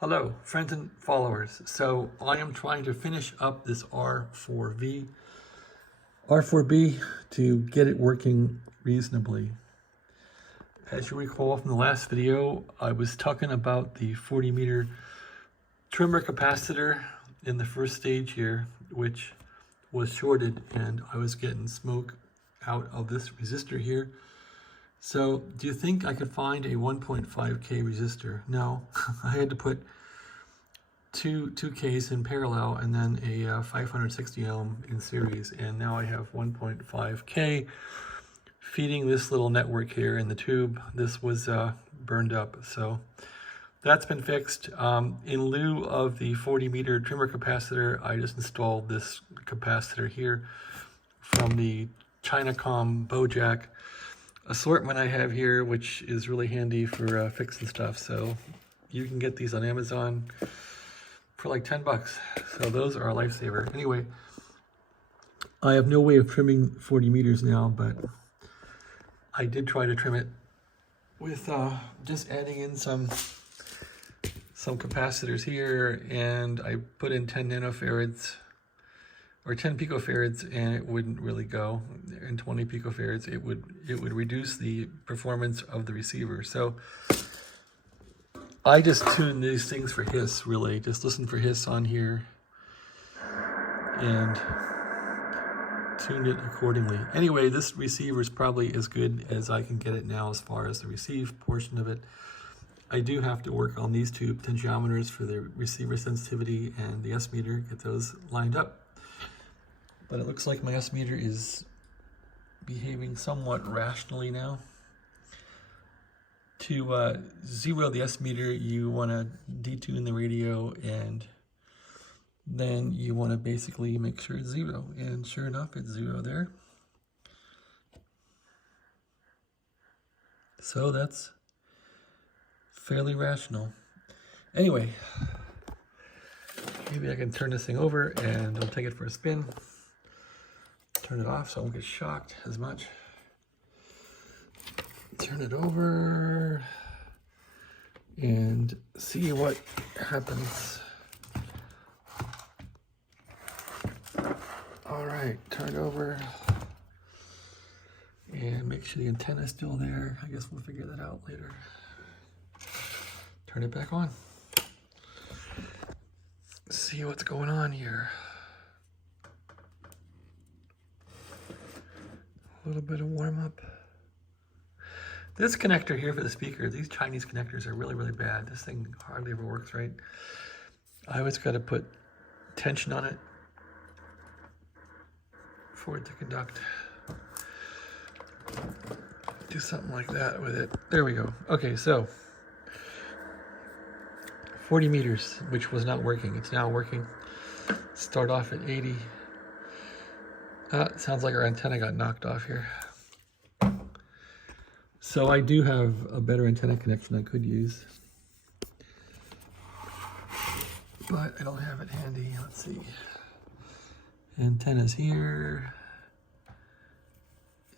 Hello, friends and followers. So I am trying to finish up this R4B to get it working reasonably. As you recall from the last video, I was talking about the 40 meter trimmer capacitor in the first stage here, which was shorted, and I was getting smoke out of this resistor here. So do you think I could find a 1.5K resistor? No, I had to put two Ks in parallel and then a 560 ohm in series, and now I have 1.5K feeding this little network here in the tube. This was burned up, so that's been fixed. In lieu of the 40 meter trimmer capacitor, I just installed this capacitor here from the Chinacom Bojack assortment I have here, which is really handy for fixing stuff. So you can get these on Amazon for like 10 bucks. So those are a lifesaver. Anyway, I have no way of trimming 40 meters now, but I did try to trim it with just adding in some capacitors here, and I put in 10 nanofarads or 10 picofarads, and it wouldn't really go. And 20 picofarads, it would reduce the performance of the receiver. So I just tune these things for hiss, really. Just listen for hiss on here and tuned it accordingly. Anyway, this receiver is probably as good as I can get it now as far as the receive portion of it. I do have to work on these two potentiometers for the receiver sensitivity and the S meter, get those lined up. But it looks like my S meter is behaving somewhat rationally now. To zero the S meter, you want to detune the radio, and then you want to basically make sure it's zero. And sure enough, it's zero there. So that's fairly rational. Anyway, maybe I can turn this thing over and I'll take it for a spin. Turn it off so I won't get shocked as much. Turn it over and see what happens. All right, turn it over and make sure the antenna is still there. I guess we'll figure that out later. Turn it back on. See what's going on here. A little bit of warm up. This connector here for the speaker, these Chinese connectors are really, really bad. This thing hardly ever works right. I always got to put tension on it for it to conduct. Do something like that with it. There we go. Okay, so 40 meters, which was not working. It's now working. Start off at 80. It sounds like our antenna got knocked off here. So I do have a better antenna connection I could use, but I don't have it handy. Let's see. Antenna's here.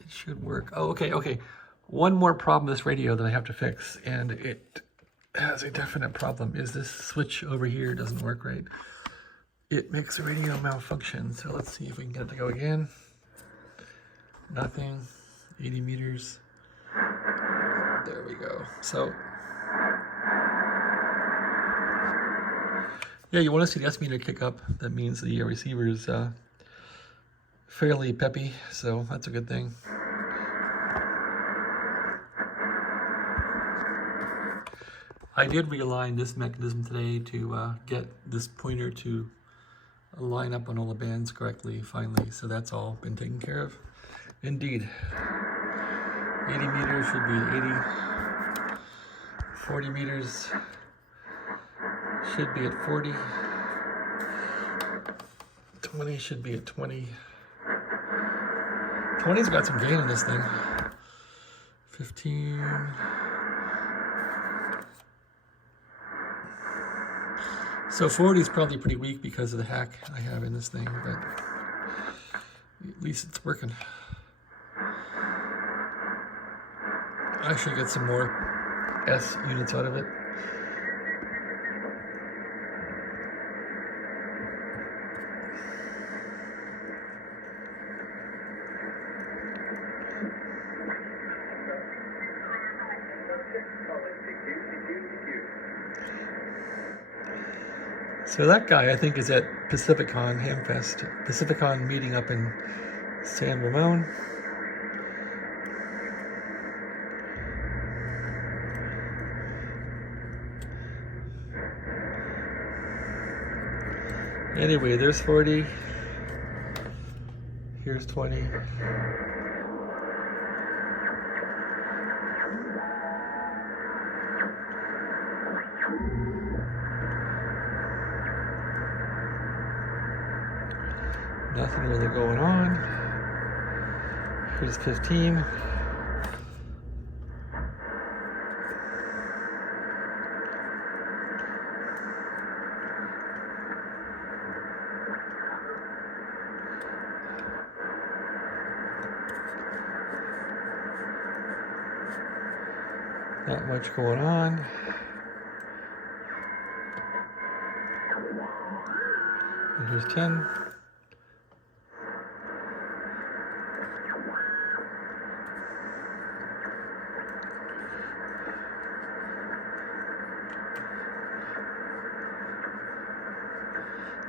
It should work. Oh, okay. One more problem with this radio that I have to fix, and it has a definite problem, is this switch over here doesn't work right. It makes the radio malfunction. So let's see if we can get it to go again. Nothing. 80 meters. There we go. So yeah, you want to see the S meter kick up. That means the receiver is fairly peppy, so that's a good thing. I did realign this mechanism today to get this pointer to line up on all the bands correctly finally, so that's all been taken care of. Indeed. 80 meters should be 80. 40 meters should be at 40. 20 should be at 20. 20's got some gain in this thing. 15. So 40 is probably pretty weak because of the hack I have in this thing, but at least it's working. I should get some more S units out of it. So that guy, I think, is at Pacificon Hamfest. Pacificon meeting up in San Ramon. Anyway, there's 40. Here's 20. Nothing really going on. Here's 15. Not much going on. And here's 10.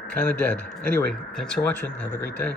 Kind of dead. Anyway, thanks for watching. Have a great day.